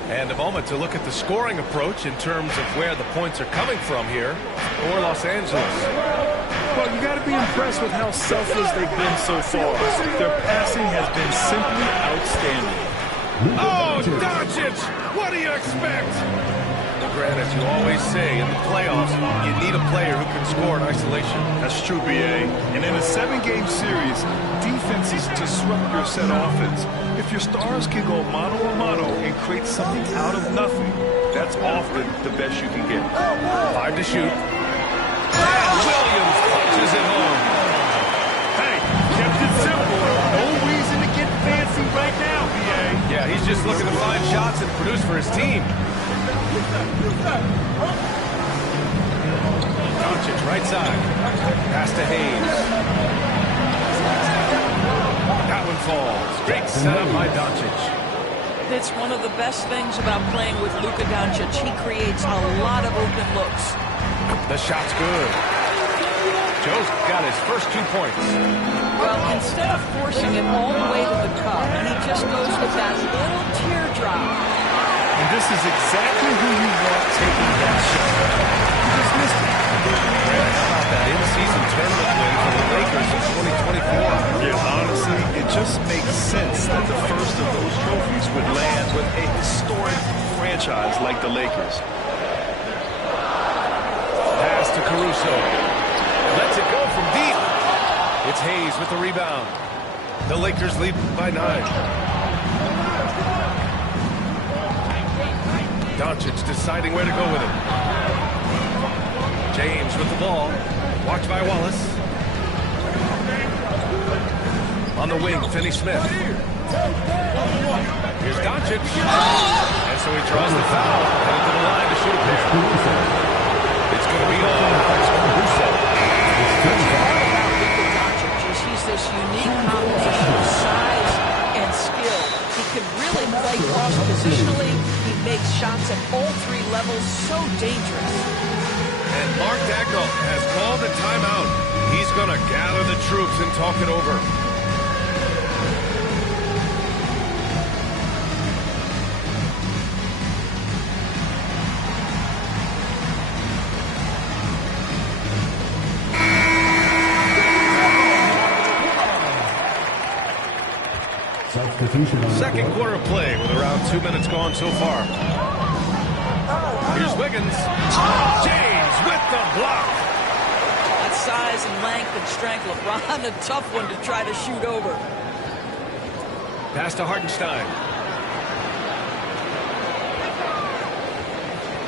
And a moment to look at the scoring approach in terms of where the points are coming from here for Los Angeles. Well, you got to be impressed with how selfless they've been so far. Their passing has been simply outstanding. Oh, Doncic! What do you expect? Granted, you always say in the playoffs, you need a player who can score in isolation. That's true, B.A. And in a 7-game series, defenses disrupt your set offense. If your stars can go mano-a-mano and create something out of nothing, that's often the best you can get. 5 to shoot. Williams punches it home. Hey, kept it simple. No reason to get fancy right now, B.A. Yeah, he's just looking to find shots and produce for his team. Doncic, right side. Pass to Hayes. That one falls. Great setup by Doncic. It's one of the best things about playing with Luka Doncic. He creates a lot of open looks. The shot's good. Joe's got his first 2 points. Well, instead of forcing it all the way to the cup, he just goes with that little teardrop. And this is exactly who you want taking that shot. You just missed it. How about that in-season tournament win for the Lakers in 2024? Yeah, honestly, it just makes sense that the first of those trophies would land with a historic franchise like the Lakers. Pass to Caruso. Lets it go from deep. It's Hayes with the rebound. The Lakers lead by 9. Doncic deciding where to go with it. James with the ball. Watched by Wallace. On the wing, Finney-Smith. Here's Doncic. And so he draws the foul. Headed to the line to shoot a pair. It's going to be on. He's this unique combination of size and skill. He can really play cross-positionally. He makes shots at all 3 levels so dangerous. And Mark Daigneault has called a timeout. He's going to gather the troops and talk it over. Second quarter of play with around 2 minutes gone so far. Here's Wiggins. James with the block. That size and length and strength, LeBron, a tough one to try to shoot over. Pass to Hartenstein.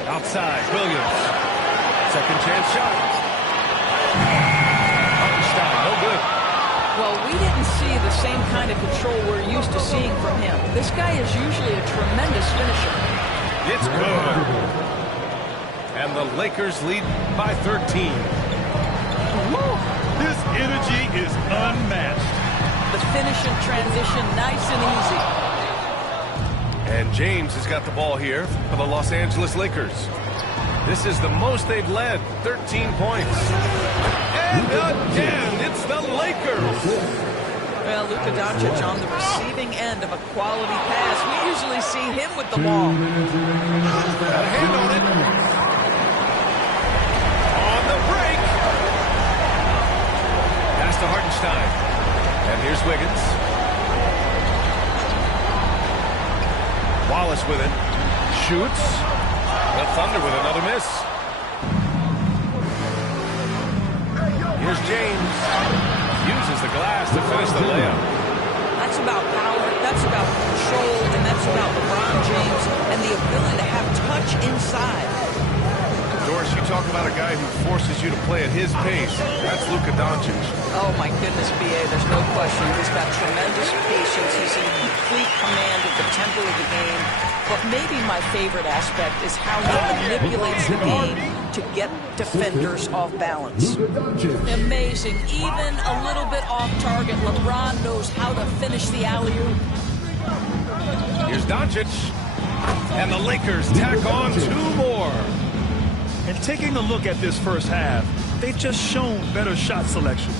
Outside, Williams. Second chance shot. Hartenstein, no good. Well, we didn't see the same kind of control we're used to seeing from him. This guy is usually a tremendous finisher. It's good. And the Lakers lead by 13. This energy is unmatched. The finish and transition, nice and easy. And James has got the ball here for the Los Angeles Lakers. This is the most they've led, 13 points. And again, it's the Lakers. Well, Luka Doncic on the receiving end of a quality pass. We usually see him with the ball. Got a hand on it. On the break. Pass to Hartenstein. And here's Wiggins. Wallace with it. Shoots. The Thunder with another miss. Here's James. Uses the glass to finish the layup. That's about power, that's about control, and that's about LeBron James and the ability to have touch inside. Doris, you talk about a guy who forces you to play at his pace. That's Luka Doncic. Oh, my goodness, B.A., there's no question. He's got tremendous patience. He's in complete command of the tempo of the game. But maybe my favorite aspect is how he manipulates the game to get defenders off balance. Amazing. Even a little bit off target, LeBron knows how to finish the alley-oop. Here's Doncic. And the Lakers tack on 2 more. And taking a look at this first half, they've just shown better shot selection.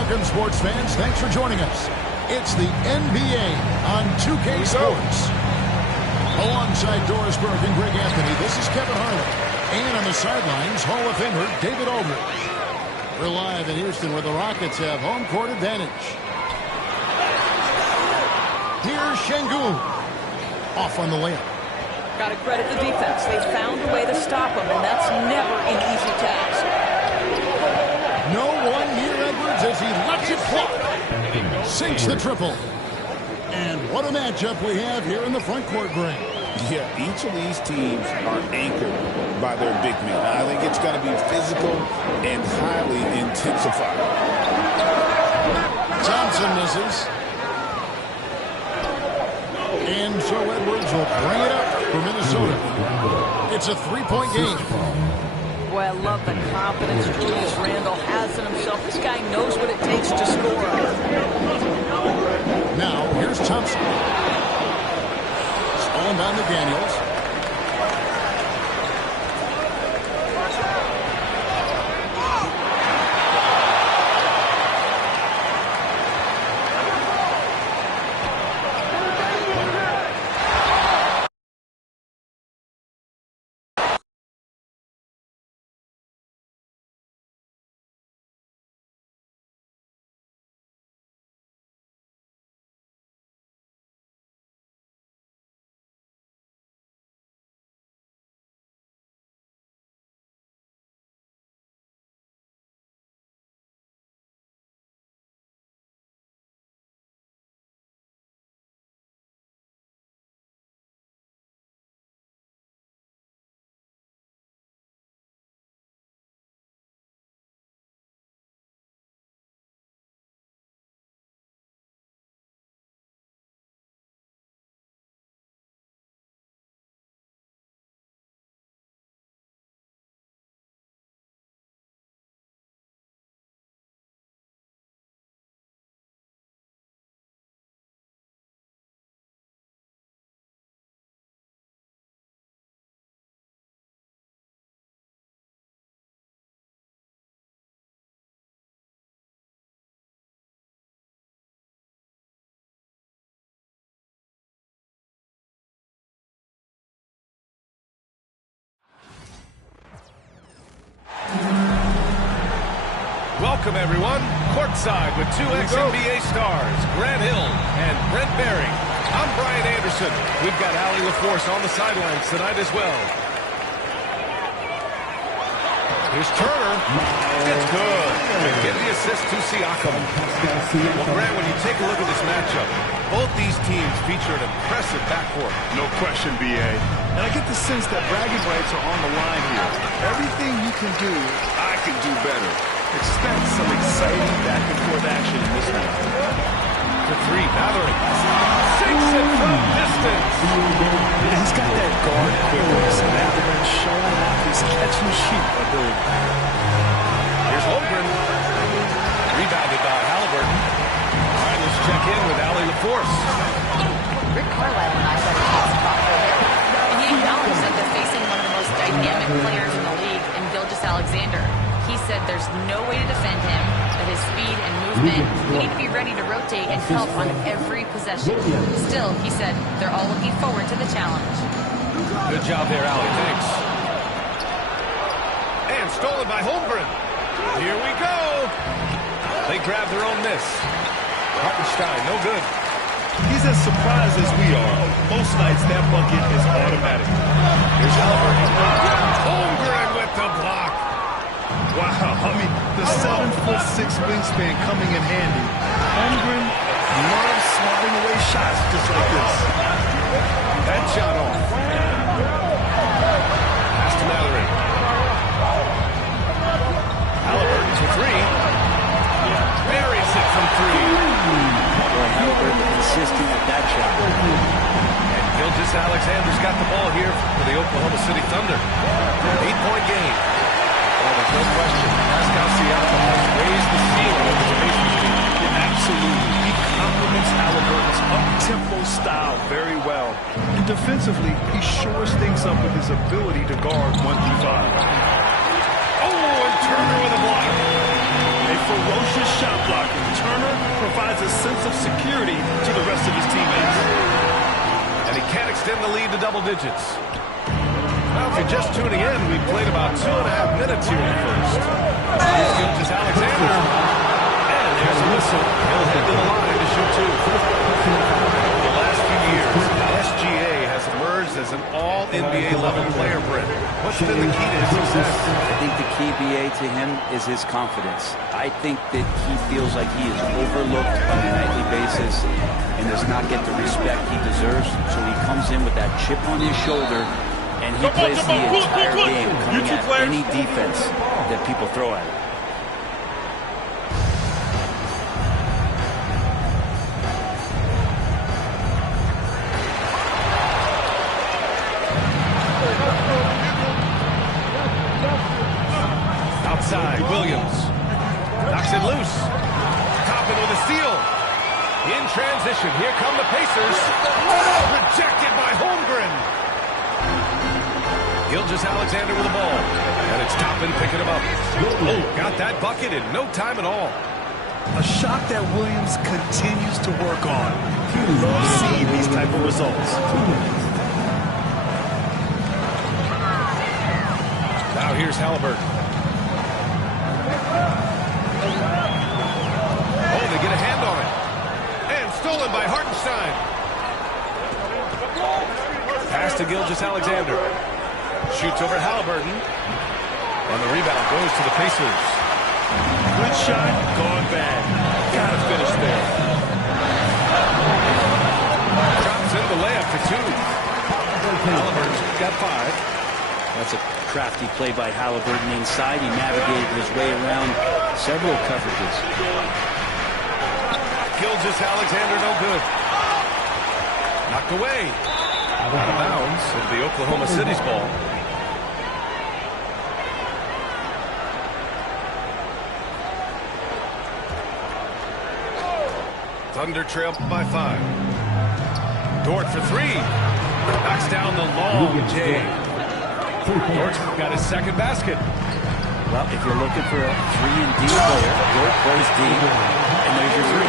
Welcome, sports fans. Thanks for joining us. It's the NBA on 2K Sports. Alongside Doris Burke and Greg Anthony, this is Kevin Harlan. And on the sidelines, Hall of Famer David Aldridge. We're live in Houston where the Rockets have home court advantage. Here's Şengün. Off on the layup. Got to credit the defense. They found a way to stop him, and that's never an easy task. No one near Edwards as he lets it fly. Sinks the triple. And what a matchup we have here in the front court, Greg. Yeah, each of these teams are anchored by their big men. I think it's going to be physical and highly intensified. Thompson misses. And so Edwards will bring it up for Minnesota. It's a three-point game. Boy, I love the confidence Julius Randle has in himself. This guy knows what it takes to score. Now, here's Thompson. Stalling down to Daniels. Welcome, everyone. Courtside with two ex-NBA stars, Grant Hill and Brent Barry. I'm Brian Anderson. We've got Allie LaForce on the sidelines tonight as well. Here's Turner. It's good. And get the assist to Siakam. Well, Grant, when you take a look at this matchup, both these teams feature an impressive backcourt. No question, B.A. And I get the sense that bragging rights are on the line here. Everything you can do, I can do better. Expect some exciting back-and-forth action in this one. For three, Mathurin. Sinks it from distance. Yeah, he's got that guard quickness. Mathurin showing off his catch-and-shoot ability. Here's Holmgren. Rebounded by Halliburton. All right, let's check in with Allie LaForce. Rick Carlisle and I got a chance to talk to him. And he acknowledged that they're facing one of the most dynamic players in the league in Gilgeous-Alexander. He said there's no way to defend him, that his speed and movement, we need to be ready to rotate and help on every possession. Still, he said, they're all looking forward to the challenge. Good job there, Allie. Thanks. And stolen by Holmgren. Here we go. They grab their own miss. Hartenstein, no good. He's as surprised as we are. Most nights, that bucket is automatic. Here's Halliburton. Holmgren with the block. Wow, I mean, the 7'6" wingspan coming in handy. Holmgren loves swatting away shots just like this. That shot off. Pass to Mathurin. Halliburton for three. Buries it from three. Boy, Halliburton consistent with that shot. And Gilgeous-Alexander's got the ball here for the Oklahoma City Thunder. 8-point game. Well, there's no question. Pascal Siakam has raised the ceiling of his Pacers team. Absolutely. He complements Halliburton's up-tempo style very well. And defensively, he shores things up with his ability to guard 1 through 5. Oh, and Turner with a block. A ferocious shot blocker. provides a sense of security to the rest of his teammates. And he can't extend the lead to double digits. Now, if you're just tuning in, we've played about 2.5 minutes here in the first. Here's Gilgeous-Alexander. And there's a whistle. He'll head to the line to shoot two. In the last few years, SGA has emerged as an all-NBA level player, Brent. What's been the key to his success? I think the key, BA, to him is his confidence. I think that he feels like he is overlooked on a nightly basis and does not get the respect he deserves. So he comes in with that chip on his shoulder, and he plays the entire game coming at any defense that people throw at him. Outside, Williams knocks it loose. Toppin with a steal. In transition, here come the Pacers. Rejected by Holmgren. Gilgeous-Alexander with the ball. And it's Toppin picking him up. Oh, got that bucket in no time at all. A shot that Williams continues to work on. He loves seeing these type of results. Now here's Halliburton. Oh, they get a hand on it. And stolen by Hartenstein. Pass to Gilgeous-Alexander. Shoots over Halliburton. And the rebound goes to the Pacers. Good shot, gone bad. Gotta finish there. Drops in the layup for two. Halliburton's got 5. That's a crafty play by Halliburton inside. He navigated his way around several coverages. Gilgeous-Alexander no good. Knocked away. Out of bounds of the Oklahoma City's ball. Thunder trail by 5. Dort for 3. Knocks down the long J. Dort's got his second basket. Well, if you're looking for a 3-and-D player, Dort plays D, and there's your 3.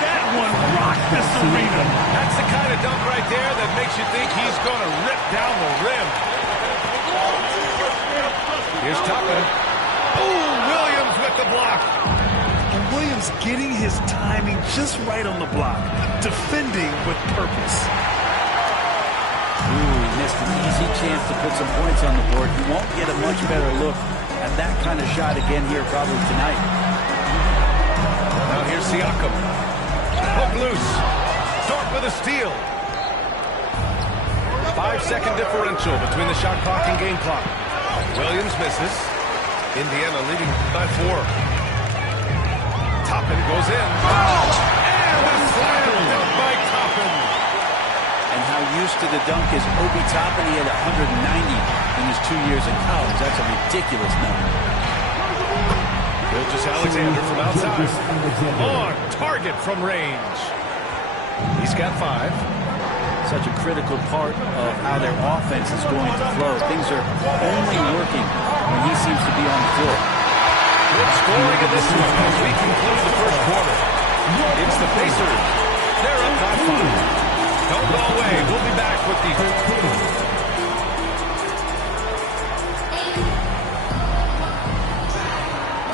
That one rocked this arena. That's the kind of dunk right there that makes you think he's going to rip down the rim. Here's Toppin. Oh, Williams with the block. And Williams getting his timing just right on the block. Defending with purpose. Ooh, he missed an easy chance to put some points on the board. He won't get a much better look at that kind of shot again here probably tonight. Now here's Siakam. Hook loose. Dort with a steal. 5-second differential between the shot clock and game clock. Williams misses. Indiana leading by 4. Toppin goes in. And a slam dunk by Toppin. And how used to the dunk is Obi Toppin. He had 190 in his 2 years in college. That's a ridiculous number. Gilgeous-Alexander from outside. On target from range. He's got 5. Such a critical part of how their offense is going to flow. Things are only working when he seems to be on the floor. Good scoring in this one as we conclude the first quarter. It's the Pacers. They're up by 5. Don't go away. We'll be back with the...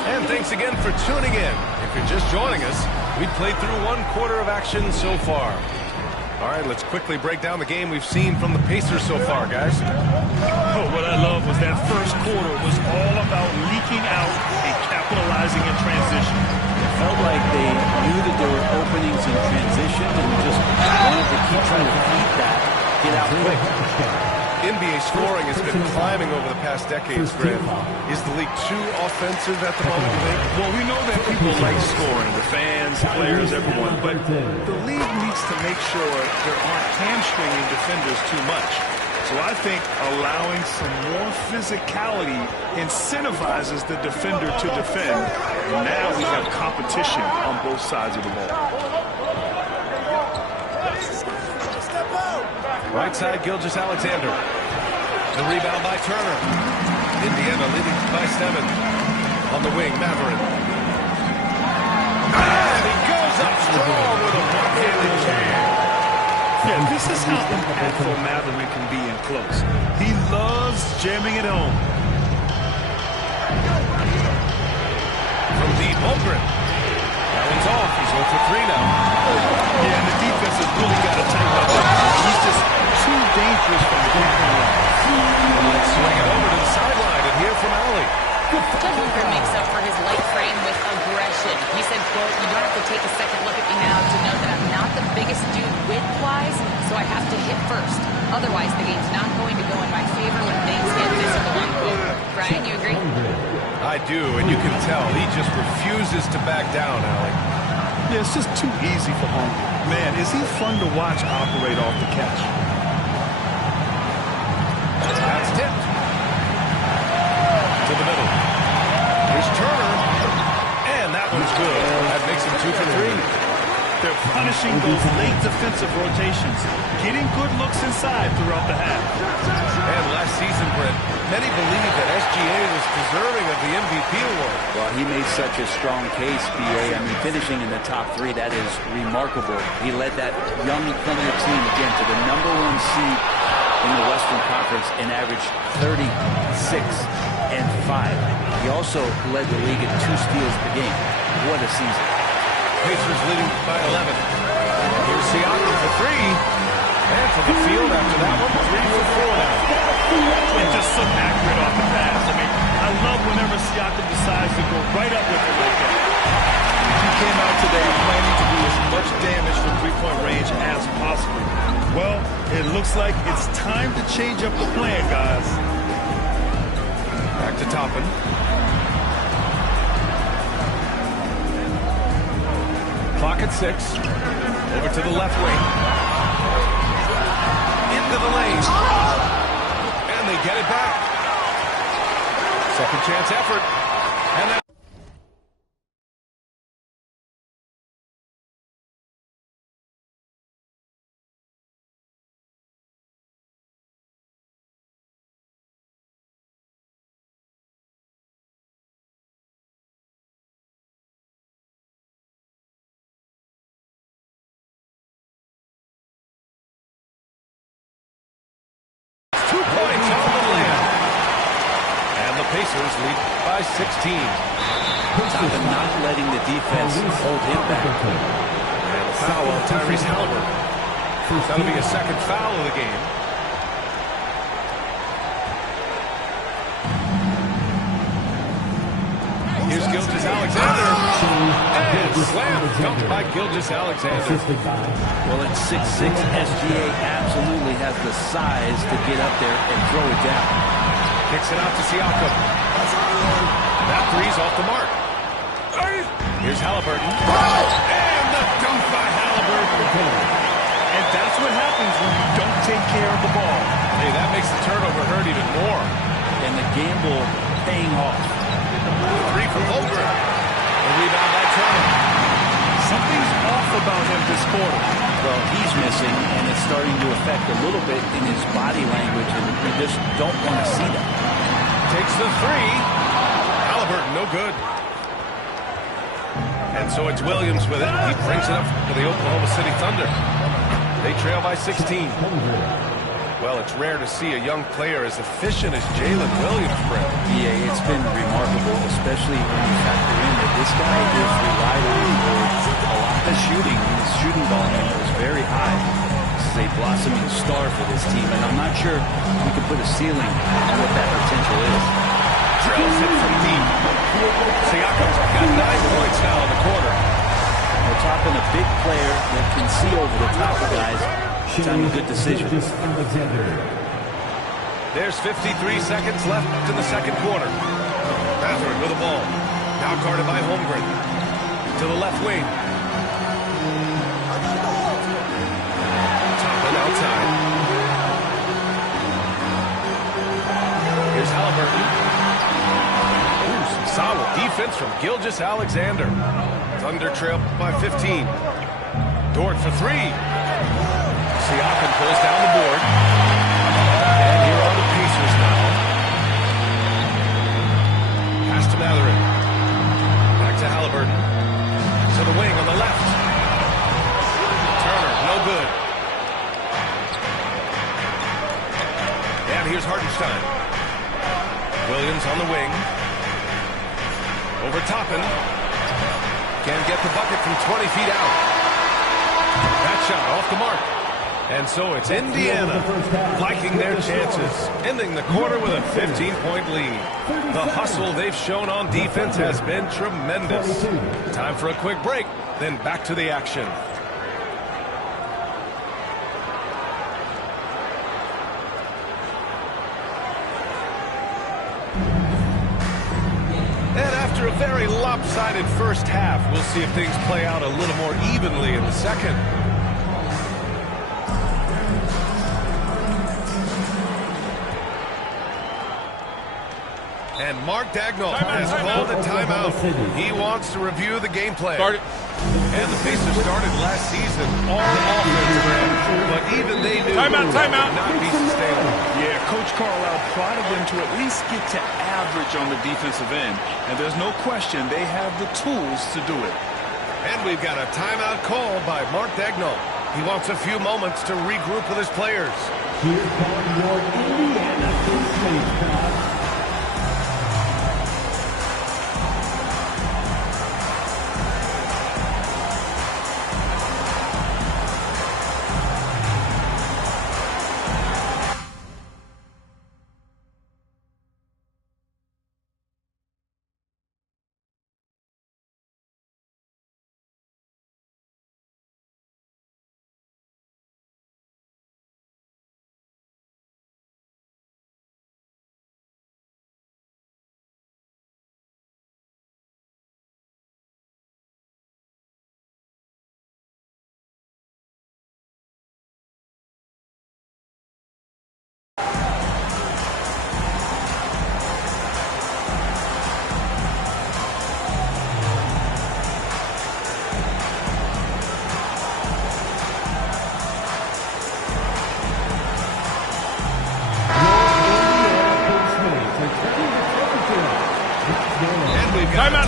And thanks again for tuning in. If you're just joining us, we've played through 1 quarter of action so far. All right, let's quickly break down the game we've seen from the Pacers so far, guys. Oh, what I love was that first quarter was all about leaking out and capitalizing in transition. It felt like they knew that there were openings in transition and just wanted to keep trying to feed that, get out quick. NBA scoring has been climbing over the past decades, Grant. Is the league too offensive at the moment, you think? Well, we know that people like scoring, the fans, players, everyone, but the league needs to make sure there aren't hamstringing defenders too much. So I think allowing some more physicality incentivizes the defender to defend. And now we have competition on both sides of the ball. Right side, Gilgeous-Alexander. The rebound by Turner. Indiana leading by 7. On the wing, Maverick. And he Strong with a one-handed jam. Yeah, this is how impactful Matherman can be in close. He loves jamming it home. From deep, Holmgren. That one's off. He's 0 for 3 now. Yeah, and the defense has really got to tighten up. He's just too dangerous from the three-point line. Let's swing it over to the sideline and hear from Allie. Holmgren makes up for his light frame with aggression. He said, quote, "You don't have to take a second look at me now to know that I'm not the biggest dude width-wise, so I have to hit first. Otherwise, the game's not going to go in my favor when things get physical," unquote. Brian, you agree? I do, and you can tell he just refuses to back down, Allie. Yeah, it's just too easy for Holmgren. Man, is he fun to watch operate off the catch. That's tipped. To the middle. Here's Turner. And that one's good. That makes him 2 for 3. They're punishing those late defensive rotations, getting good looks inside throughout the half. And last season, Brent, many believe that SGA was deserving of the MVP award. Well, he made such a strong case, B.A. I mean, finishing in the top 3, that is remarkable. He led that young Thunder team, again, to the #1 seed in the Western Conference and averaged 36-5. He also led the league in 2 steals per game. What a season. Pacers leading by 11. Here's Siakam for 3. And to the field after that one, 3 for 4 now. And just so accurate off the pass. I mean, I love whenever Siakam decides to go right up with it like that. He came out today planning to do as much damage from three-point range as possible. Well, it looks like it's time to change up the plan, guys. Back to Toppin. Clock at 6. Over to the left wing. Into the lane. And they get it back. Second chance effort. And that Pacers lead by 16. Toppin not letting the defense hold him back. And a foul on Tyrese Halliburton. That'll be a second foul of the game. Here's Gilgeous-Alexander. And slam dunked by Gilgeous-Alexander. Well, at 6'6", SGA absolutely has the size to get up there and throw it down. Kicks it out to Siakam. That three's off the mark. Here's Halliburton. And the dunk by Halliburton. And that's what happens when you don't take care of the ball. Hey, that makes the turnover hurt even more. And the gamble paying off. 3 for Holmgren. A rebound by Turner. Something's off about him this quarter. Well, he's missing, and it's starting to affect a little bit in his body language, and we just don't want to see that. Takes the 3. Halliburton, no good. And so it's Williams with it. He brings it up for the Oklahoma City Thunder. They trail by 16. Well, it's rare to see a young player as efficient as Jalen Williams, Brent. Yeah, it's been remarkable, especially when you factor in that this guy is relied on for a lot of shooting. His shooting volume is very high. This is a blossoming star for this team, and I'm not sure we can put a ceiling on what that potential is. Drills it from deep. Siakam's got 9 points now in the quarter. We're talking a big player that can see over the top of guys. Time a good decision. There's 53 seconds left in the second quarter. Mathurin with the ball. Now guarded by Holmgren. To the left wing. Toppin outside. Here's Halliburton. Ooh, some solid defense from Gilgeous-Alexander. Thunder trail by 15. Dort for 3. Siakam pulls down the board. And here are the Pacers now. Pass to Mathurin. Back to Halliburton. To the wing on the left. Williams on the wing. Over Toppin. Can get the bucket from 20 feet out. That shot off the mark. And so it's Indiana liking their chances, ending the quarter with a 15-point lead. The hustle they've shown on defense has been tremendous. Time for a quick break, then back to the action. And after a very lopsided first half, we'll see if things play out a little more evenly in the second. And Mark Daigneault has called a timeout. He wants to review the game plan. And the Pacers started last season all offensive, but even they knew timeout would not be sustainable. Yeah, Coach Carlisle prodded them to at least get to average on the defensive end. And there's no question they have the tools to do it. And we've got a timeout call by Mark Daigneault. He wants a few moments to regroup with his players. Here's calling your Indiana Pacers crowd.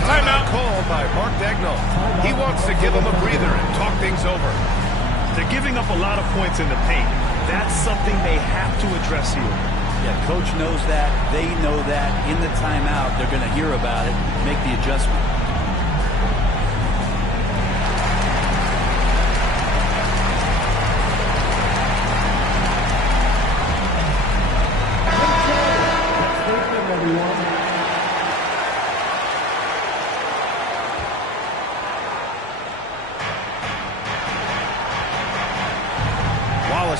Timeout call by Mark Daigneault. He wants to give him a breather and talk things over. They're giving up a lot of points in the paint. That's something they have to address here. Yeah, Coach knows that. They know that. In the timeout, they're going to hear about it, make the adjustment.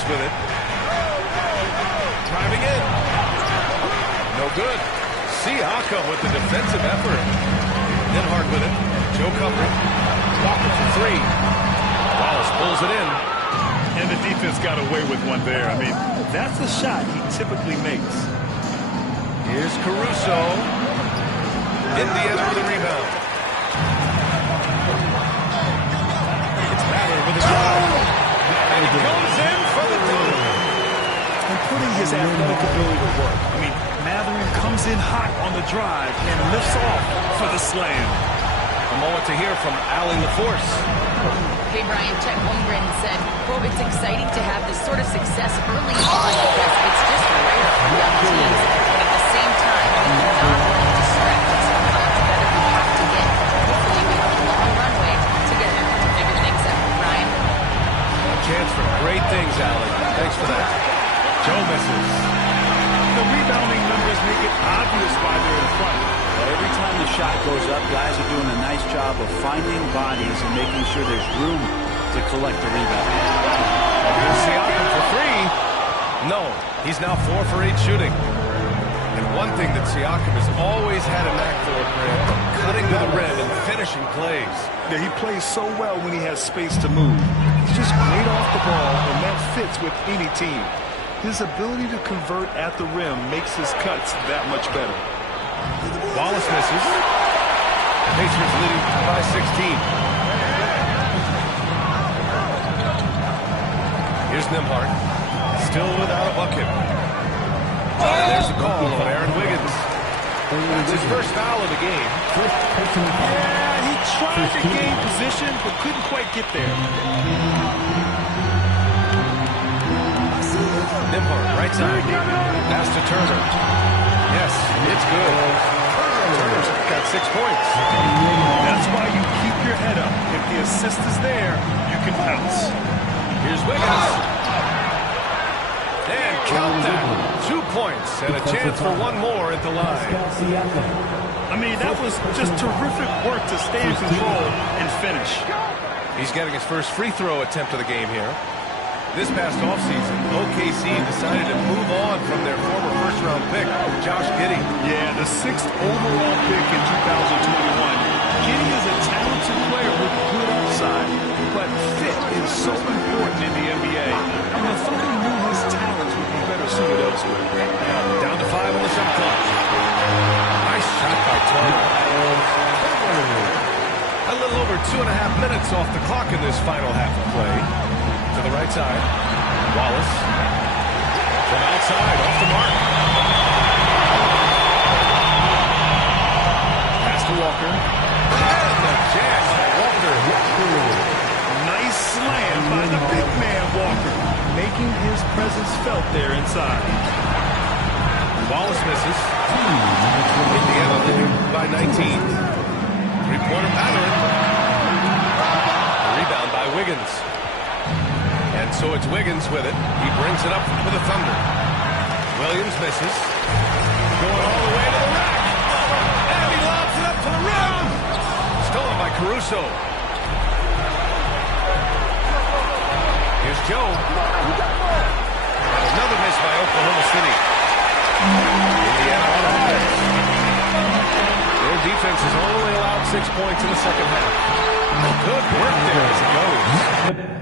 With it. Driving in. No good. Siakam with the defensive effort. Nembhard with it. Joe covering. Walker for three. Wallace pulls it in. And the defense got away with one there. I mean, that's the shot he typically makes. Here's Caruso. Indiana with a rebound. It's Mather with a drive. And he goes in for the dunk. And putting his athletic ability to work. I mean, Mathurin comes in hot on the drive and lifts off for the slam. A moment to hear from Allie LaForce. Hey, Brian, Chet Holmgren said, quote, it's exciting to have this sort of success early on because it's just rare for young teams. But at the same time, we cannot let it distract us from how much better we have to get. Hopefully, we have a long runway together to figure things out. Brian? Chance for great things, Allie. Thanks for that. Joe misses. The rebounding numbers make it obvious why they're in front. Well, every time the shot goes up, guys are doing a nice job of finding bodies and making sure there's room to collect the rebound. Here's Siakam for three. No, he's now 4 for 8 shooting. And one thing that Siakam has always had a knack for, Grant, cutting to the rim and finishing plays. Yeah, he plays so well when he has space to move. He's just great off the ball, and that fits with any team. His ability to convert at the rim makes his cuts that much better. Wallace misses. Pacers leading by 16. Here's Nembhard. Still without a bucket. And there's a call on Aaron Wiggins. That's his first foul of the game. Yeah, he tried to gain position, but couldn't quite get there. Nembhard, right side. Pass to Turner. Yes, it's good. 6 points. That's why you keep your head up. If the assist is there, you can pounce. Here's Wiggins. And count that. 2 points and a chance for one more at the line. I mean, that was just terrific work to stay in control and finish. He's getting his first free throw attempt of the game here. This past offseason, OKC decided to move on from their former first-round pick, Josh Giddey. Yeah, the 6th overall pick in 2021. Giddey is a talented player with good upside, but fit is so important in the NBA. And the Thunder knew his talents would be better suited elsewhere. Down to 5 on the shot clock. Nice shot by Turner. A little over 2.5 minutes off the clock in this final half of play. To the right side. Wallace. From outside, off the mark. Pass to Walker. And the jam by Walker. Nice slam by the big man, Walker, making his presence felt there inside. Wallace misses. Indiana leading by 19. Three-pointer battering. A rebound by Wiggins. And so it's Wiggins with it. He brings it up for the Thunder. Williams misses. Going all the way to the rack. And he lobs it up to the rim. Stolen by Caruso. Here's Joe. And another miss by Oklahoma City. Indiana on offense. Their defense has only allowed 6 points in the second half. Good work there as it goes.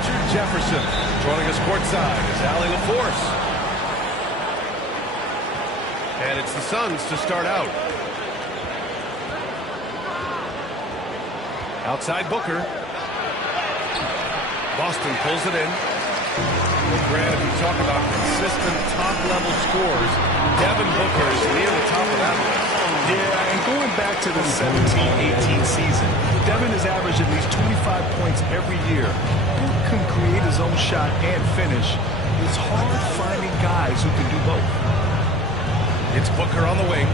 Richard Jefferson. Joining us courtside is Allie LaForce. And it's the Suns to start out. Outside Booker. Boston pulls it in. Well, Grant, if you talk about consistent top-level scores, Devin Booker is near the top of that list. Yeah, and going back to the 17-18 season, Devin has averaged at least 25 points every year. Book can create his own shot and finish. It's hard finding guys who can do both. It's Booker on the wing.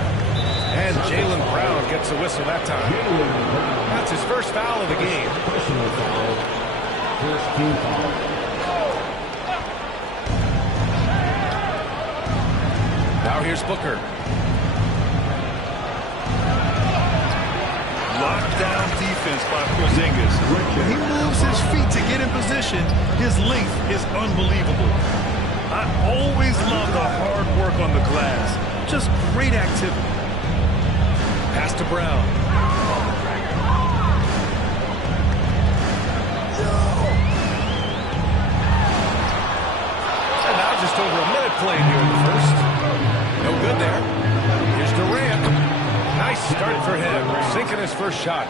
And Jaylen Brown gets a whistle that time. That's his first foul of the game. Personal foul. First team foul. Now here's Booker. Lockdown defense by Porzingis. When he moves his feet to get in position, his length is unbelievable. I always love the hard work on the glass. Just great activity. Pass to Brown. And now just over a minute played here in the first. No good there. Here's Durant. Nice start for him. Sinking his first shot.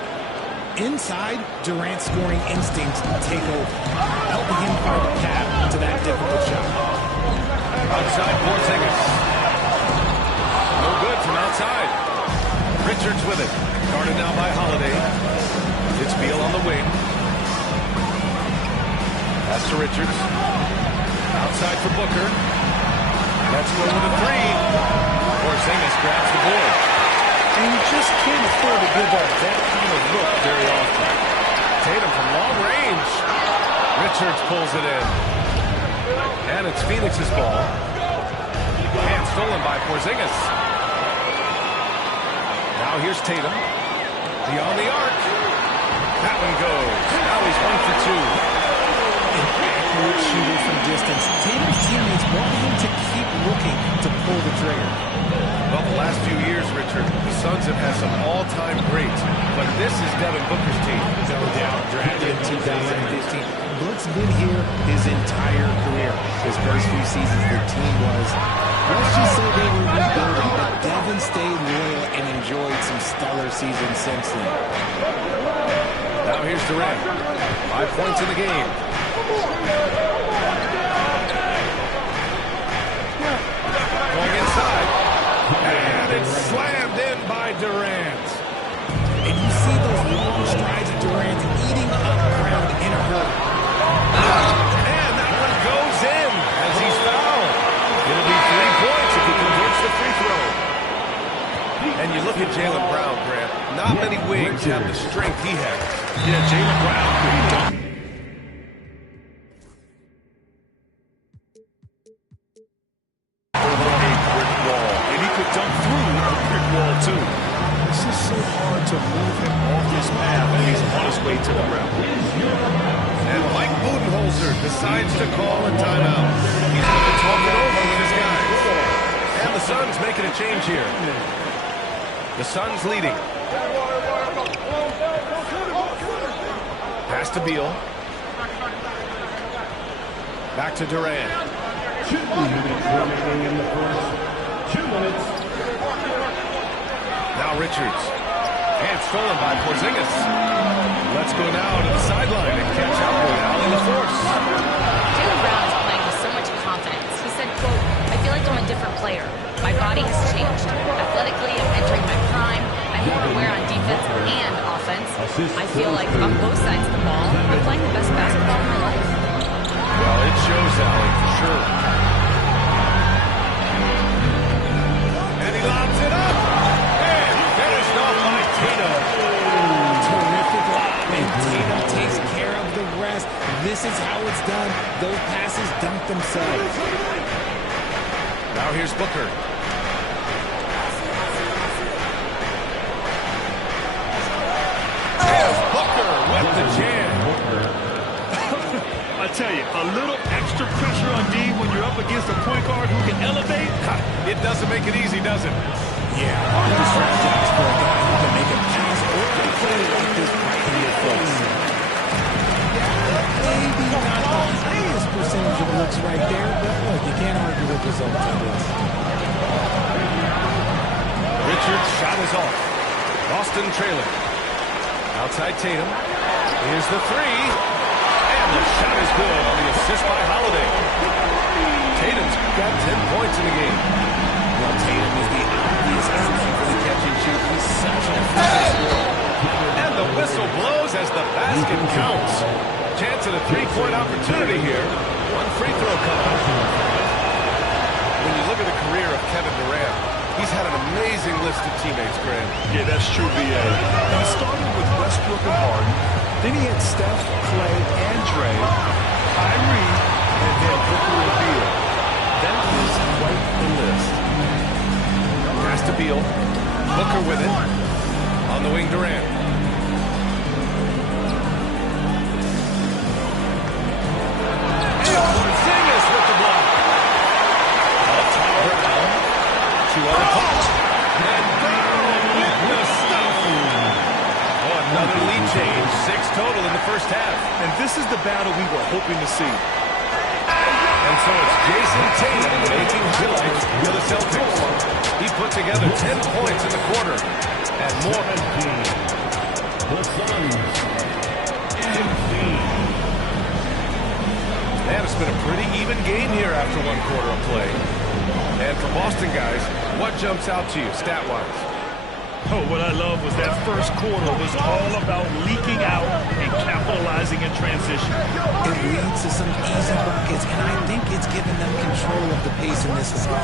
Inside, Durant's scoring instincts take over, helping him find a path to that difficult shot. Outside Porzingis. No good from outside. Richards with it. Guarded now by Holiday. It's Beal on the wing. Pass to Richards. Outside for Booker. Let's go with a three. Porzingis grabs the board. And you just can't afford to give up that kind of look very often. Tatum from long range. Richards pulls it in. And it's Phoenix's ball. And stolen by Porzingis. Now here's Tatum. Beyond the arc. That one goes. Now he's 1 for 2. An accurate shooter from distance. Tatum's teammates want him to keep looking to pull the trigger. Well, the last few years, Richard, the Suns have had some all-time greats, but this is Devin Booker's team. No doubt, drafted in 2015. Book's been here his entire career. His first few seasons, the team was, let's just say they were rebuilding, but Devin stayed loyal and enjoyed some stellar seasons since then. Now here's Durant. 5 points in the game. Going inside. And it's slammed in by Durant. And you see those long strides of Durant eating up ground in a hurry. And that one goes in as he's fouled. It'll be 3 points if he converts the free throw. And you look at Jaylen Brown, Grant. Not many wings have the strength he has. Yeah, Jaylen Brown could dunk. So hard to move him off his path, and he's on his way to the rim. And Mike Budenholzer decides to call a timeout. He's going to talk it over with his guys. And the Suns making a change here. The Suns leading. Pass to Beal. Back to Durant. 2 minutes remaining in the first. 2 minutes. Now Richards. And stolen by Porzingis. Let's go now to the sideline and catch up with Allie LaForce. Jaylen Brown is playing with so much confidence. He said, quote, I feel like I'm a different player. My body has changed. Athletically, I'm entering my prime. I'm more aware on defense and offense. I feel like on both sides of the ball, I'm playing the best basketball of my life. Well, it shows, Allie, for sure. And he lobs it up. Finished off by Tatum. Terrific lob, and Tatum takes care of the rest. This is how it's done. Those passes dunk themselves. Now here's Booker. There's Booker with the jam. I tell you, a little extra pressure on D when you're up against a point guard who can elevate. It doesn't make it easy, does it? Yeah, hard to strategize for a guy who can make a pass or a play like this right in your face. Maybe not percentage of looks right there, but look, you can't argue with results on this. Richards' shot is off. Boston trailing. Outside Tatum. Here's the three. And the shot is good on the assist by Holiday. Tatum's got 10 points in the game. Well, Tatum is the obvious option for the catch and shoot. He's such an efficient scorer. And the whistle blows as the basket counts. Chance at a three-point opportunity here. One free throw coming up. When you look at the career of Kevin Durant, he's had an amazing list of teammates, Graham. Yeah, that's true, B.A. He started with Westbrook and Harden. Then he had Steph, Clay, and Dre, Kyrie, and then Booker and Beal. That is quite the list. Pass to Beal. Booker with it. On the wing, Durant. Porzingis with the block. Up top, Brown. Two on the punch. And Brown with the stuff. Oh, another lead change. 6 total in the first half. And this is the battle we were hoping to see. And so it's Jason Tatum making highlights for the Celtics. He put together 10 points in the quarter. And more. The Suns, 16. Man, it's been a pretty even game here after one quarter of play. And for Boston guys, what jumps out to you stat-wise? Oh, what I love was that first quarter was all about leaking out and capitalizing in transition. It leads to some easy buckets, and I think it's given them control of the pace in this one.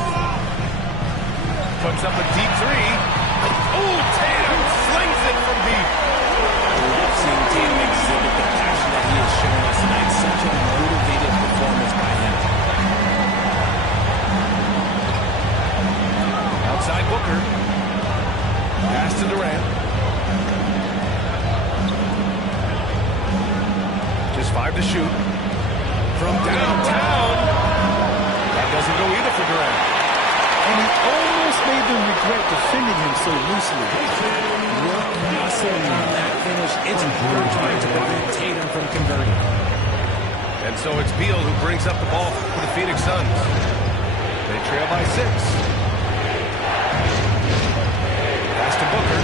Puts up a deep three. Oh, Tatum slings it from deep. I love seeing Tatum exhibit the passion that he has shown us tonight. Such a motivated performance by him. Outside Booker. Pass to Durant. Just 5 to shoot. From downtown. That doesn't go either for Durant. And he almost made them regret defending him so loosely. What muscle in that finish. It's hard to prevent Tatum from converting. And so it's Beal who brings up the ball for the Phoenix Suns. They trail by 6. Pass to Booker.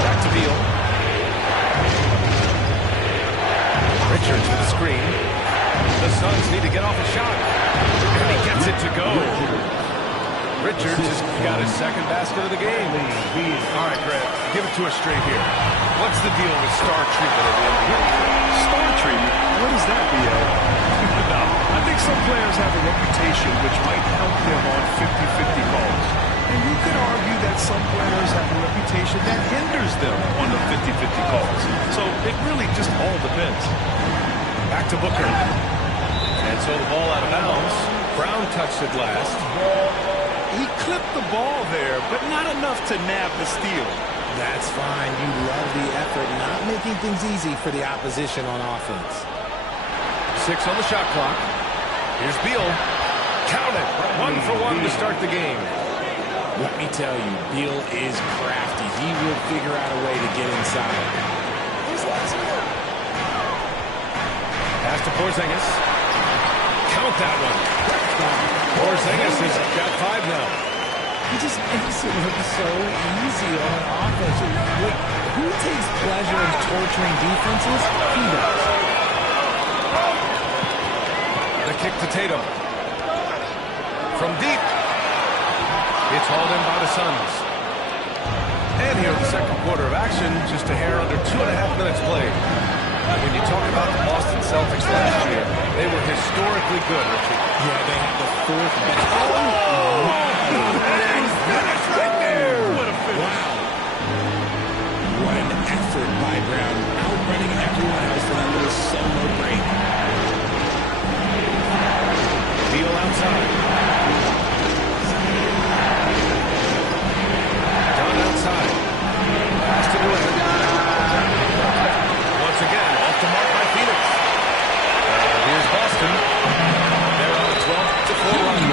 Back to Beal. Richards with the screen. The Suns need to get off a shot. And he gets it to go. Richards has got his second basket of the game. All right, Grant, give it to us straight here. What's the deal with star treatment in the NBA? Star treatment? What is that, B.A.? Now, I think some players have a reputation which might help them on 50-50 calls. And you could argue that some players have a reputation that hinders them on the 50-50 calls. So it really just all depends. Back to Booker. And so the ball out of bounds. Brown touched it last. He clipped the ball there, but not enough to nab the steal. That's fine. You love the effort, not making things easy for the opposition on offense. 6 on the shot clock. Here's Beal. Count it. 1 for 1 to start the game. Let me tell you, Beal is crafty. He will figure out a way to get inside. Pass to Porzingis. Count that one. Porzingis has got 5 now. He just makes it look so easy on offense. Like, who takes pleasure in torturing defenses? He does. The kick to Tatum. From deep. It's hauled in by the Suns. And here in the second quarter of action, just a hair under 2.5 minutes played. When you talk about the Boston Celtics last year, they were historically good, Richie. Yeah, they had the 4th best. That's right there. What a finish. Wow. What an effort by Brown. Outrunning everyone else for that little solo break. Beal outside. Down outside. Pass to Durant. Once again, off the mark by Phoenix. Here's Boston. They're on a 12-4 run.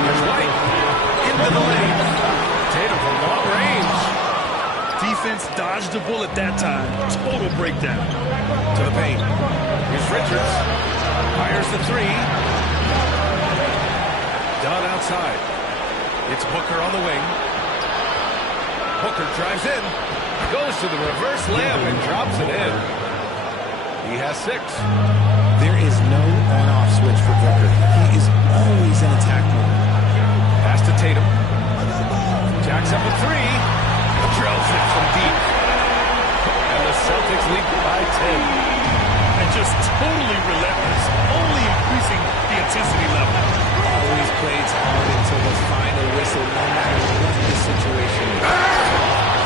There's White. Into the lane. Tatum from long range. Defense dodged the bullet that time. Total breakdown. To the the paint. Here's Richards. Fires the three. Dunn outside. It's Booker on the wing. Booker drives in. Goes to the reverse layup and drops it in. He has 6. There is no on-off switch for Booker. He is always in attack mode. Pass to Tatum. Jacks up a 3. Drills it from deep. And the Celtics lead by 10. And just totally relentless, only increasing the intensity level. Always plays hard until the final whistle, no matter what the situation is.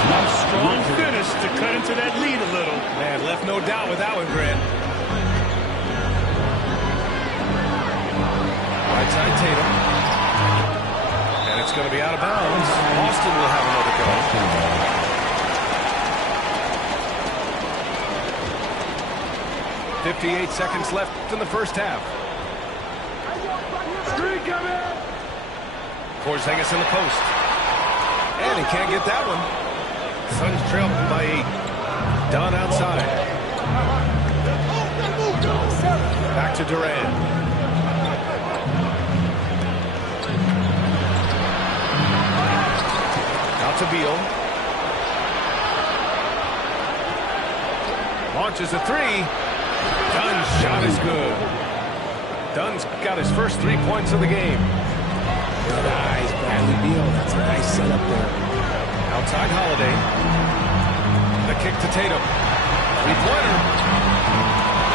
A strong finish to cut into that lead a little. Man, left no doubt with that one, Grant. Right side Tatum. And it's going to be out of bounds. Boston will have another go. 58 seconds left in the first half. Porzingis in the post. And he can't get that one. Suns trail by 8. Dunn outside. Back to Durant. Out to Beal. Launches a 3. Dunn's shot is good. Dunn's got his first 3 points of the game. Good eyes, Bradley Beal. That's a nice setup there. Outside Holiday. The kick to Tatum. 3-pointer.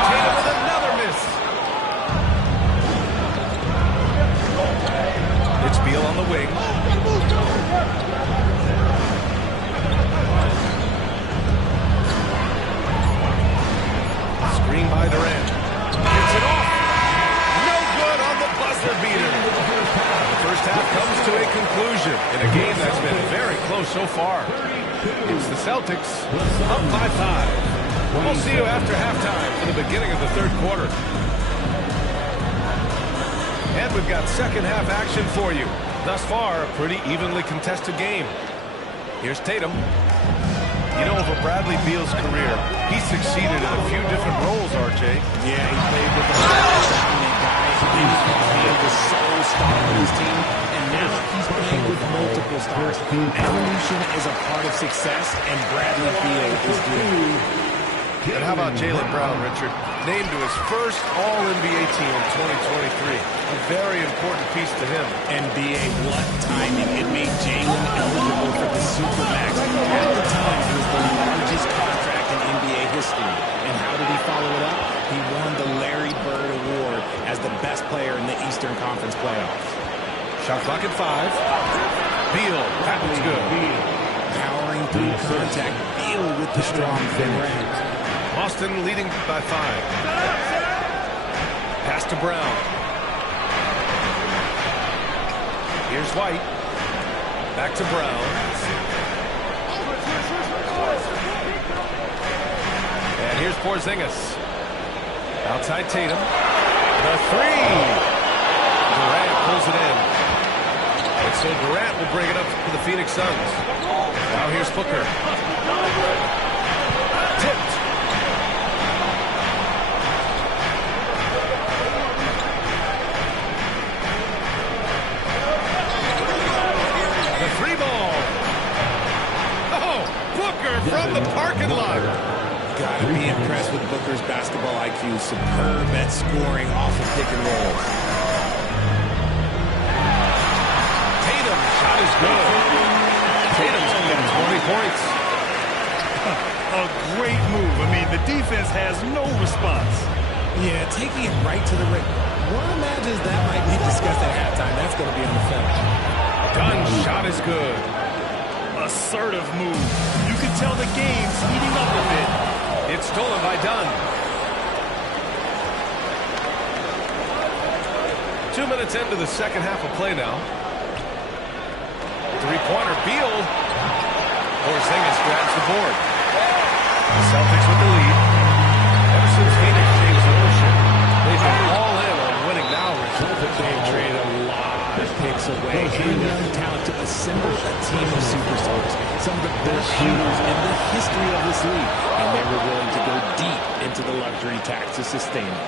Tatum with another miss. It's Beal on the wing. Screen by Durant. Gets it off. No good on the buzzer beater. The first half comes to a conclusion in a game that's been very close so far. It's the Celtics up by 5. We'll see you after halftime for the beginning of the third quarter. And we've got second half action for you. Thus far, a pretty evenly contested game. Here's Tatum. You know, over Bradley Beal's career, he succeeded in a few different roles, RJ. Yeah, he played with a dominant guy. He became the sole star of his team, and now he's playing with multiple stars. Evolution is a part of success, and Bradley Beal is doing it. And how about Jaylen Brown, Richard? Named to his first All-NBA team in 2023. A very important piece to him. NBA, what timing. It made Jaylen eligible for the Supermax. At the time, it was the largest contract in NBA history. And how did he follow it up? He won the Larry Bird Award as the best player in the Eastern Conference playoffs. Shot clock at 5. Beal, that one's good. Powering through contact. Beal with the strong finish. Boston leading by 5. Pass to Brown. Here's White. Back to Brown. And here's Porzingis. Outside Tatum. The 3. Durant pulls it in. And so Durant will bring it up for the Phoenix Suns. Now here's Booker. Tipped. From the parking lot. Gotta be impressed with Booker's basketball IQ. Superb at scoring off of pick and rolls. Tatum, shot is good. Tatum's getting 20 points. A great move. I mean, the defense has no response. Yeah, taking it right to the rim. One imagines that might be discussed at halftime. That's going to be on the film. Dunn's shot is good. Assertive move. You can tell the game's heating up a bit. It's stolen by Dunn. 2 minutes into the second half of play now. 3-pointer, Beal. Porzingis grabs the board. The Celtics with the lead. Ever since Phoenix changed ownership, they've been all in on winning now. They trade a lot of picks away and young talent to assemble a team of superstars. some of the best shooters in the history of this league, and they were willing to go deep into the luxury tax to sustain it.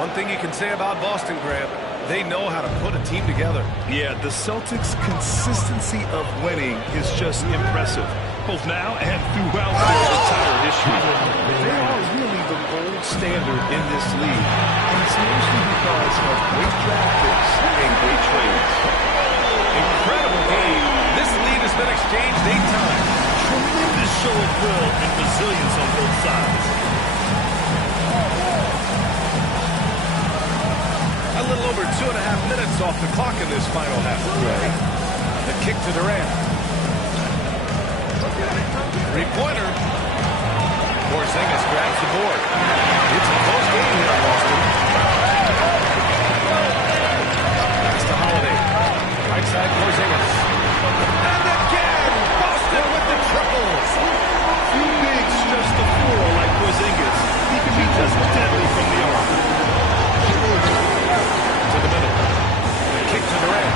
One thing you can say about Boston, Grant, they know how to put a team together. Yeah, the Celtics' consistency of winning is just impressive, both now and throughout their entire history. They are really the gold standard in this league, and it's mostly because of great draft picks and great trades. Incredible game. This lead has been exchanged 8 times. Tremendous show of will and resilience on both sides. A little over 2.5 minutes off the clock in this final half. The kick to Durant. 3-pointer. Porzingis grabs the board. It's a close game here in Boston. Pass to Holiday. Right side Porzingis. And again, Boston with the triples. Few bigs stretch the floor like Porzingis. He can be just deadly from the arc. To the middle. The kick to Durant.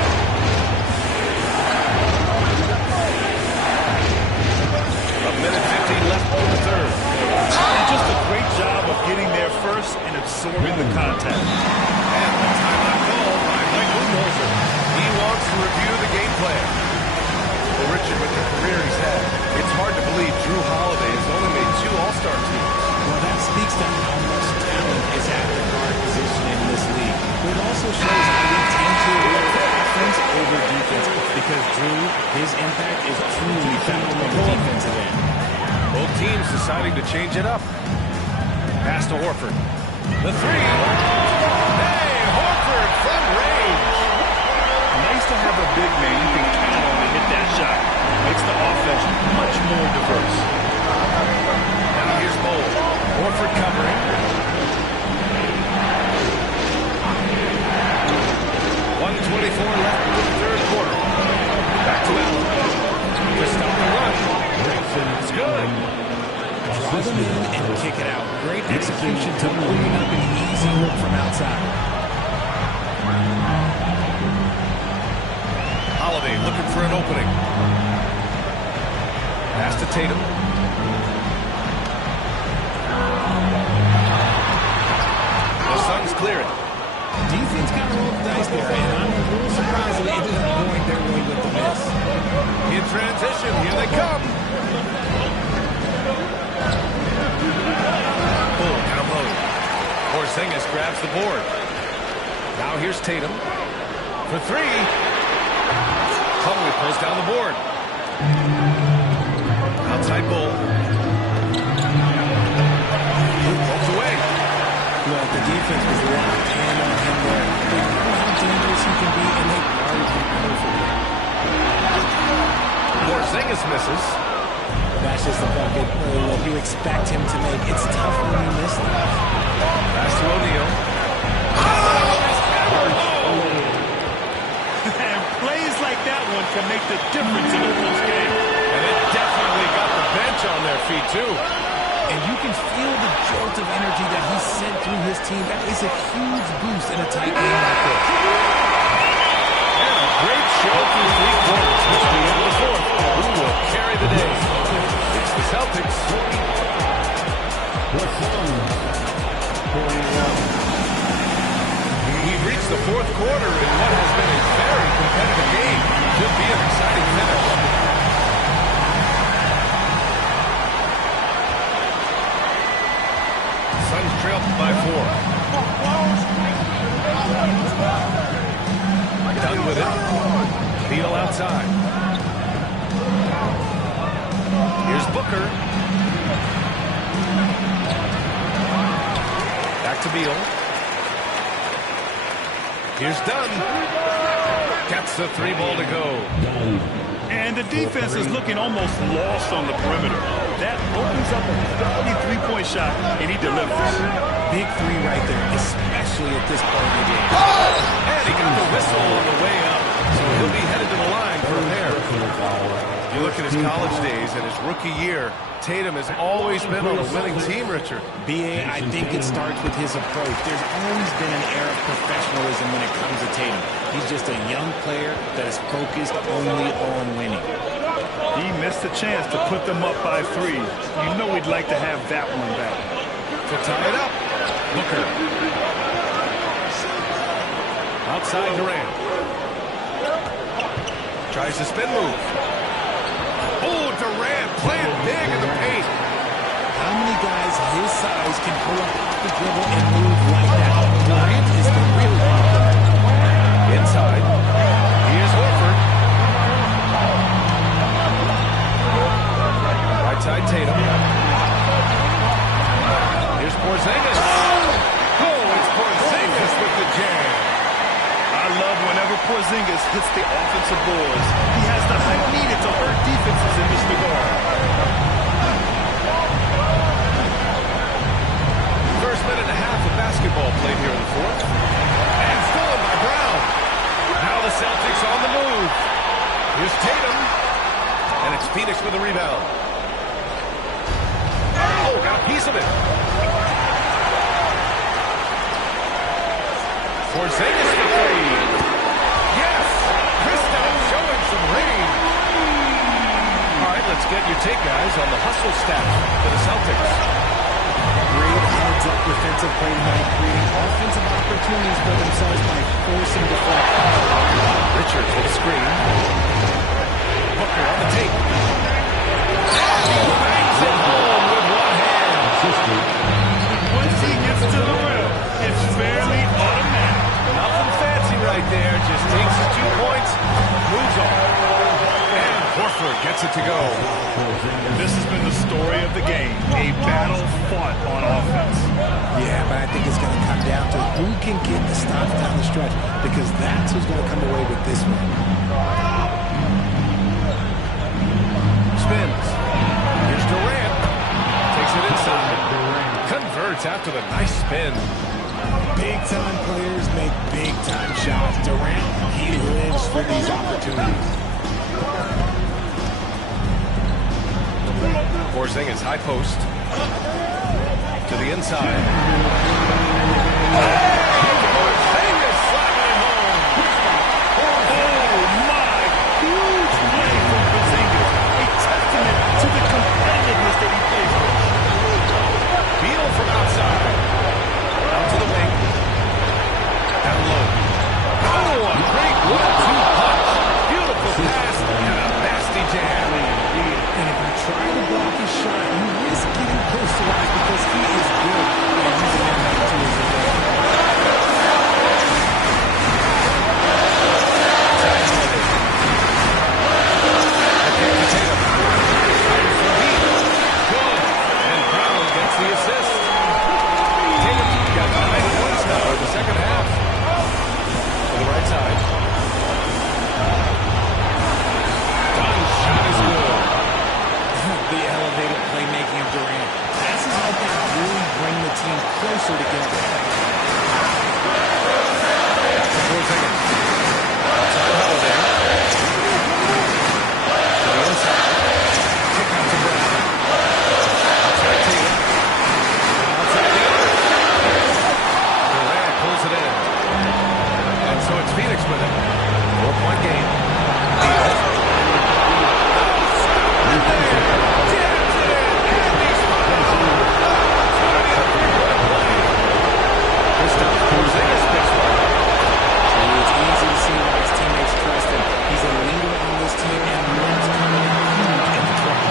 A minute 15 left in the third. And just a great job of getting there first and absorbing the contact. And the timeout called by Mike Budenholzer. He wants to review the game plan. Well, Richard, with the career he's had, it's hard to believe Drew Holiday has only made 2 All-Star teams. Well, that speaks to how much talent is at the guard position in this league. But it also shows how we tend to work offense over defense, because Drew, his impact is truly felt on the defensive end. Both teams deciding to change it up. Pass to Horford. The 3. Hey, Horford from range. Nice to have a big man you can count on to hit that shot. Makes the offense much more diverse. Now here's Bol. Horford covering. 1:24 left in the third quarter. Back to Allen. To stop the run. It's good. Draw them in and kick it out. Great execution to open up an easy look from outside. Holiday looking for an opening. Pass to Tatum. The Suns clear it. Defense got a roll of dice there, and I'm a little surprised they ended up going their way with the miss. In transition, here they come. Bull down low. Porzingis grabs the board. Now here's Tatum. For 3. Conley pulls down the board. Outside Bull. Pulls away. Look, the defense was locked in on him there. They know how dangerous he can be, and they guarded him perfectly. Porzingis misses. That's just the bucket that you expect him to make. It's tough when you miss that. Pass to O'Neal. And plays like that one can make the difference in a close game. And it definitely got the bench on their feet, too. And you can feel the jolt of energy that he sent through his team. That is a huge boost in a tight game like this. And a great show through 3 quarters, which we end the fourth. Who will carry the day? It's the Celtics. We've reached the fourth quarter in what has been a very competitive game. Should be an exciting finish. Suns trail by 4. Done with it. Beal outside. Here's Booker. Back to Beal. Here's Dunn. Gets the 3 ball to go. And the defense is looking almost lost on the perimeter. That opens up a quality 3-point shot, and he delivers. Big 3 right there, especially at this point in the game. And he got the whistle on the way up, so he'll be headed to the line for a pair. You look at his college days and his rookie year, Tatum has always been on a winning team, Richard. B.A., I think it starts with his approach. There's always been an air of professionalism when it comes to Tatum. He's just a young player that is focused only on winning. He missed a chance to put them up by 3. You know we'd like to have that one back. To tie it up, Booker. Outside Durant. Tries to spin move. Oh, Durant playing big in the paint. How many guys his size can pull up off the dribble and move like that? Durant is the real problem. Inside. Here's Horford. Right side Tatum. Here's Porzingis. Oh, it's Porzingis with the jam. I love whenever Porzingis hits the offensive boards. He has the height needed to hurt defenses in this regard. First minute and a half of basketball played here in the fourth. And stolen by Brown. Now the Celtics on the move. Here's Tatum. And it's Phoenix with the rebound. Oh, got a piece of it. Porzingis for 3. Yes! Kristaps showing some range. All right, let's get your take, guys, on the hustle stats for the Celtics. Great heads-up defensive play tonight, creating offensive opportunities for themselves by forcing deflection. Richards with a screen. Booker on the tape. Bangs it home with one hand. Once he gets to the rim, it's fairly automatic. Nothing fancy right there. Just takes his 2 points, moves on. And Horford gets it to go. This has been the story of the game. A battle fought on offense. Yeah, but I think it's going to come down to who can get the stops down the stretch, because that's who's going to come away with this one. Spins. Here's Durant. Takes it inside. Converts after the nice spin. Big-time players make big-time shots. Durant, he lives for these opportunities. Porzingis high post. To the inside. Porzingis slapping it home. Oh, my. Huge play from Porzingis. A testament to the competitiveness that he plays with. Beal from outside. Out to the wing. Down low. Oh, a great 1-2 punch. Beautiful pass and a nasty jam. And if you try to block his shot, you risk getting posterized because he is good at using that height to his advantage. Good. And Brown gets the assist. Tatum's got 9 points now in the second half. To the right side. Dunn's shot is good. The elevated playmaking of Durant. Passes like that really bring the team closer together. Porzingis. Outside Holiday. To the inside. Kick out to Brown. Outside Tatum. Outside the other. Durant pulls it in. And so it's Phoenix with it. 4-point game. Porzingis picks one. It's easy to see why his teammates trust him. He's a leader on this team, and wins coming in huge in the clutch.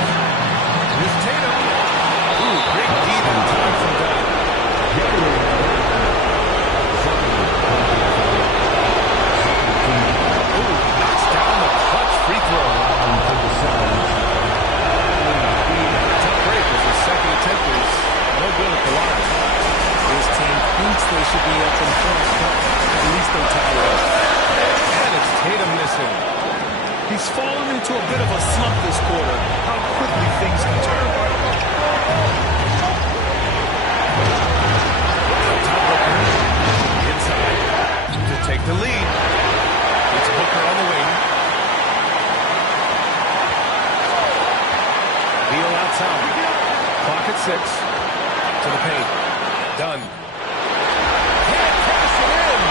Here's Tatum. Ooh, great deep in time from Dunn. Ooh, knocks down the clutch free throw. Tough break as his second attempt is no good at the line. This team thinks they should be up in front, but at least they tie it up. And it's Tatum missing. He's fallen into a bit of a slump this quarter. How quickly things can turn. Top Booker. Inside. To take the lead. It's Booker on the wing. Beal outside. Clock at 6. To the paint. Done. Can't cash it in.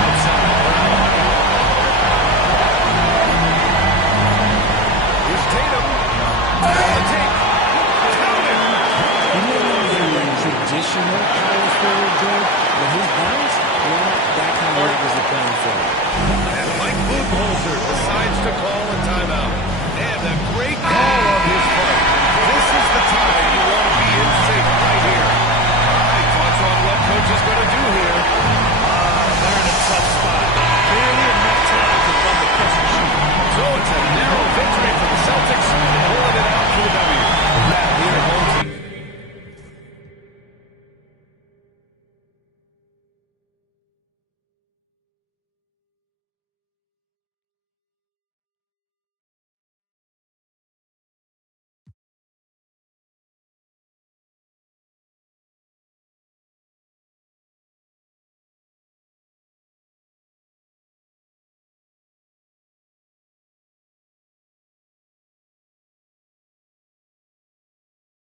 Outside. Brown. pushing more powers forward, Joe. But his bounce, well, that kind of levels the playing field. And Mike Budenholzer decides to call a timeout. And a great call on his